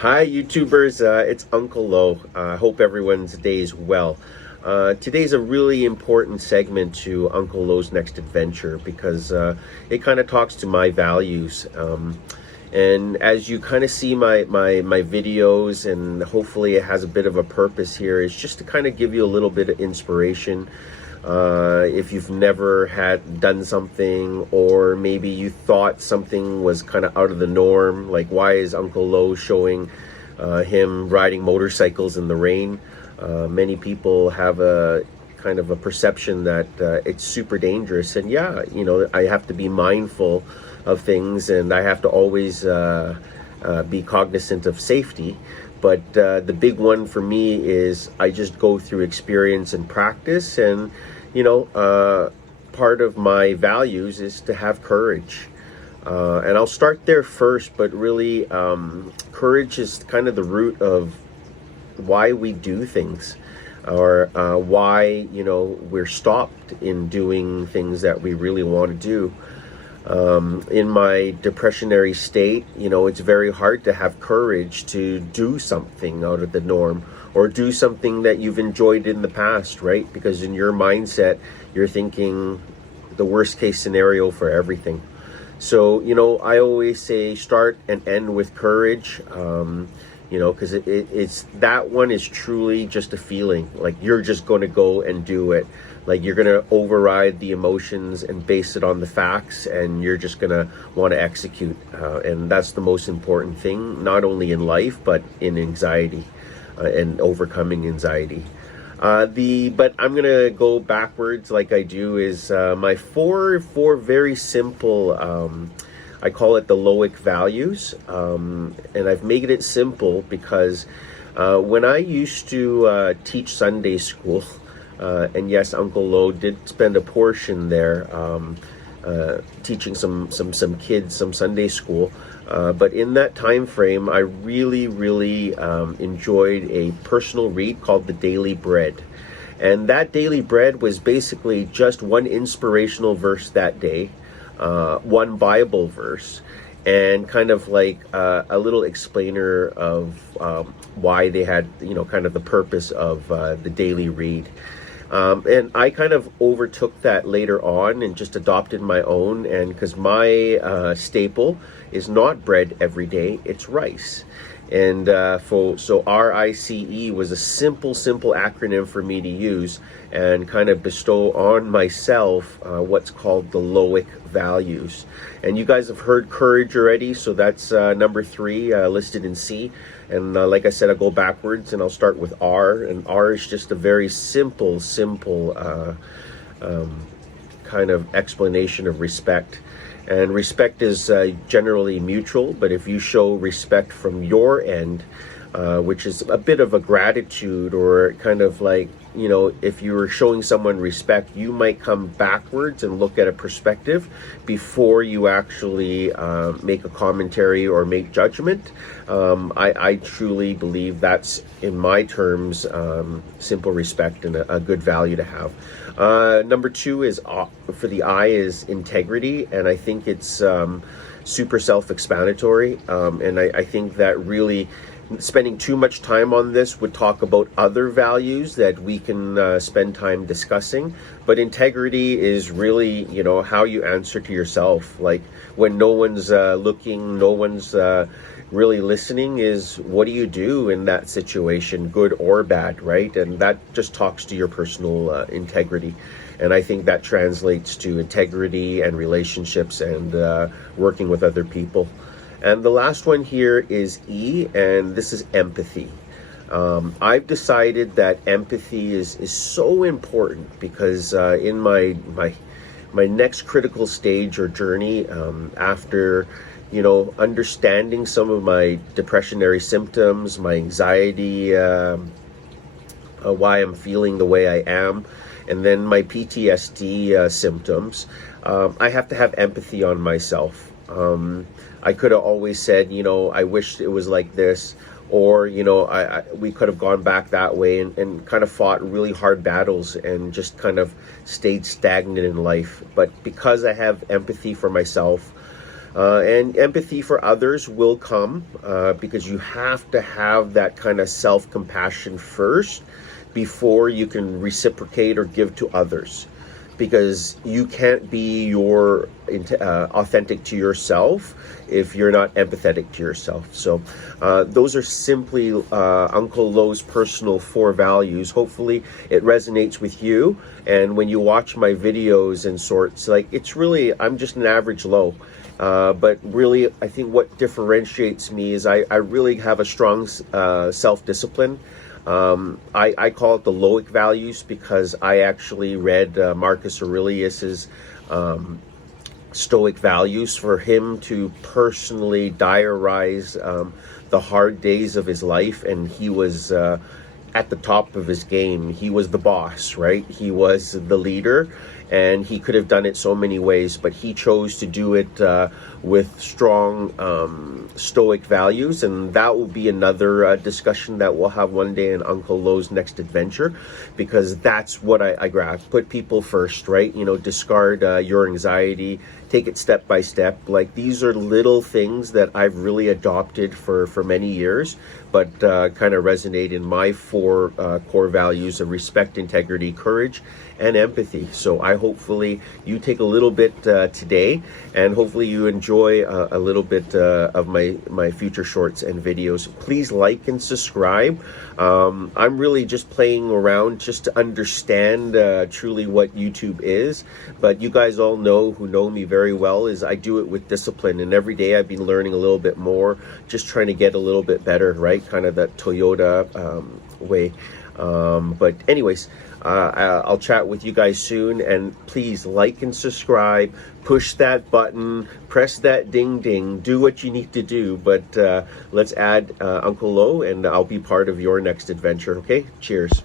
Hi, YouTubers. It's Uncle Lo. I hope everyone's day is well. Today's a really important segment to Uncle Lo's next adventure because it kind of talks to my values. And as you kind of see my videos, and hopefully it has a bit of a purpose here, is just to kind of give you a little bit of inspiration. If you've never had done something, or maybe you thought something was kind of out of the norm, like why is Uncle Lo showing him riding motorcycles in the rain? Many people have a kind of a perception that it's super dangerous, and yeah, I have to be mindful of things, and I have to always be cognizant of safety. But the big one for me is I just go through experience and practice, and part of my values is to have courage. And I'll start there first, but really, courage is kind of the root of why we do things, or why we're stopped in doing things that we really want to do. In my depressionary state, it's very hard to have courage to do something out of the norm, or do something that you've enjoyed in the past, right? Because in your mindset, you're thinking the worst case scenario for everything. So, I always say start and end with courage. Because it's that one is truly just a feeling. Like you're just going to go and do it. Like you're going to override the emotions and base it on the facts, and you're just going to want to execute. And that's the most important thing, not only in life, but in anxiety and overcoming anxiety. But I'm gonna go backwards like I do is my four very simple, I call it the Loic values, and I've made it simple because when I used to teach Sunday school, and yes, Uncle Lo did spend a portion there teaching some kids some Sunday school. But in that time frame, I really enjoyed a personal read called The Daily Bread. And that Daily Bread was basically just one inspirational verse that day, one Bible verse, and kind of like a little explainer of why they had, kind of the purpose of the daily read. And I kind of overtook that later on and just adopted my own. And because my staple is not bread every day, it's rice. And so RICE was a simple acronym for me to use and kind of bestow on myself what's called the Loic values. And you guys have heard courage already, so that's number 3 listed in C. And like I said, I'll go backwards and I'll start with R. And R is just a very simple kind of explanation of respect. And respect is generally mutual, but if you show respect from your end, which is a bit of a gratitude, or kind of like, if you were showing someone respect, you might come backwards and look at a perspective before you actually make a commentary or make judgment. I truly believe that's, in my terms, simple respect and a good value to have. Number 2 is for the I is integrity, and I think it's super self-explanatory. And I think that really spending too much time on this would talk about other values that we can spend time discussing. But integrity is really, how you answer to yourself. Like when no one's looking, no one's really listening, is what do you do in that situation, good or bad, right? And that just talks to your personal integrity. And I think that translates to integrity and relationships and working with other people. And the last one here is E, and this is empathy. I've decided that empathy is so important because in my next critical stage or journey, after understanding some of my depressionary symptoms, my anxiety, why I'm feeling the way I am, and then my PTSD symptoms, I have to have empathy on myself. I could have always said, I wish it was like this, or, we could have gone back that way and kind of fought really hard battles and just kind of stayed stagnant in life. But because I have empathy for myself, And empathy for others will come because you have to have that kind of self-compassion first before you can reciprocate or give to others, because you can't be your authentic to yourself if you're not empathetic to yourself. So those are simply Uncle Lo's personal 4 values. Hopefully it resonates with you, and when you watch my videos and sorts, like, it's really, I'm just an average Lo. But really, I think what differentiates me is I really have a strong self-discipline. I call it the Loic values because I actually read Marcus Aurelius's Stoic values for him to personally diarize the hard days of his life, and he was at the top of his game. He was the boss, right? He was the leader, and he could have done it so many ways, but he chose to do it with strong Stoic values, and that will be another discussion that we'll have one day in Uncle Lo's next adventure, because that's what I grab. Put people first, right? You know, discard your anxiety, take it step by step. Like, these are little things that I've really adopted for many years, but kind of resonate in my 4 core values of respect, integrity, courage, and empathy. So hopefully you take a little bit today, and hopefully you enjoy a little bit of my future shorts and videos. Please like and subscribe. I'm really just playing around just to understand truly what YouTube is, but you guys all know, who know me very well, is I do it with discipline, and every day I've been learning a little bit more, just trying to get a little bit better, right? Kind of that Toyota way. But anyways, I'll chat with you guys soon, and please like and subscribe, push that button, press that ding ding, do what you need to do, but let's add Uncle Lo, and I'll be part of your next adventure. Okay, cheers.